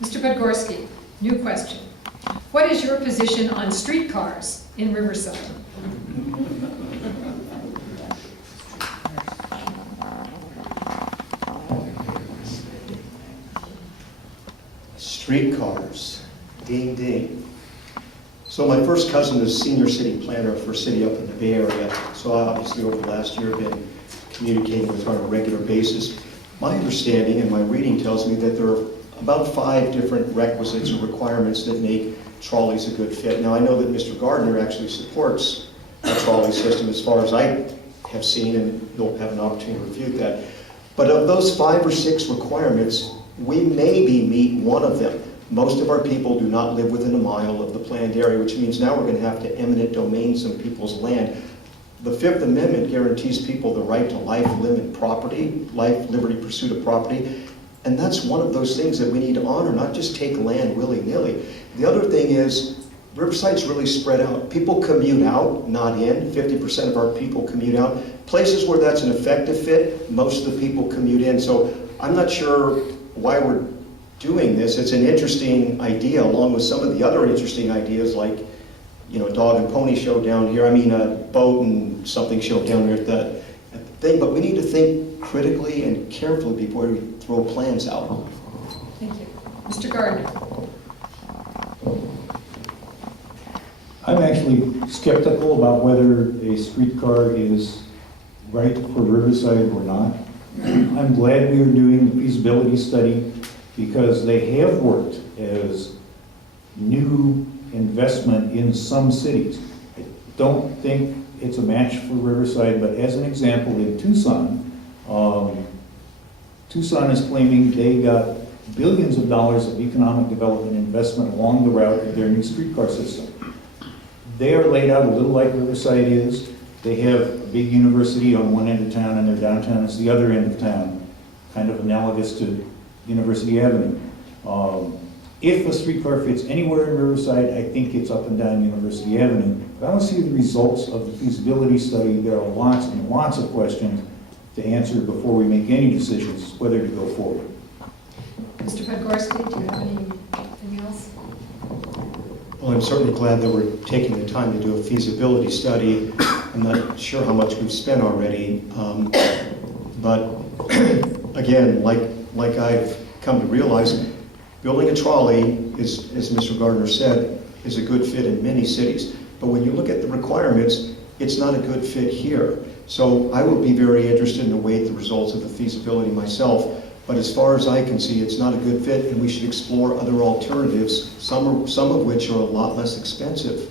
Mr. Podgorski, new question. What is your position on streetcars in Riverside? Streetcars, ding ding. So my first cousin is senior city planner for a city up in the Bay Area. So I obviously over the last year have been communicating with her on a regular basis. My understanding and my reading tells me that there are about 5 different requisites or requirements that make trolleys a good fit. Now I know that Mr. Gardner actually supports a trolley system as far as I have seen, and you'll have an opportunity to review that. But of those 5 or 6 requirements, we maybe meet one of them. Most of our people do not live within a mile of the planned area, which means now we're going to have to eminent domain some people's land. The Fifth Amendment guarantees people the right to life, limb, and property, life, liberty, pursuit of property. And that's one of those things that we need to honor, not just take land willy-nilly. The other thing is, Riverside's really spread out. People commute out, not in. 50% of our people commute out. Places where that's an effective fit, most of the people commute in. So I'm not sure why we're doing this. It's an interesting idea, along with some of the other interesting ideas like, you know, dog and pony show down here. I mean, a boat and something show down here at the thing. But we need to think critically and carefully before we throw plans out. Thank you. Mr. Gardner. I'm actually skeptical about whether a streetcar is right for Riverside or not. I'm glad we are doing the feasibility study because they have worked as new investment in some cities. I don't think it's a match for Riverside, but as an example, in Tucson, Tucson is claiming they got billions of dollars of economic development investment along the route of their new streetcar system. They are laid out a little like Riverside is. They have a big university on one end of town and their downtown is the other end of town, kind of analogous to University Avenue. If a streetcar fits anywhere in Riverside, I think it's up and down University Avenue. But I don't see the results of the feasibility study. There are lots and lots of questions to answer before we make any decisions whether to go forward. Mr. Podgorski, do you have anything else? Well, I'm certainly glad that we're taking the time to do a feasibility study. I'm not sure how much we've spent already, but again, like I've come to realize, building a trolley is, as Mr. Gardner said, is a good fit in many cities. But when you look at the requirements, it's not a good fit here. So I would be very interested in await the results of the feasibility myself. But as far as I can see, it's not a good fit, and we should explore other alternatives, some of which are a lot less expensive.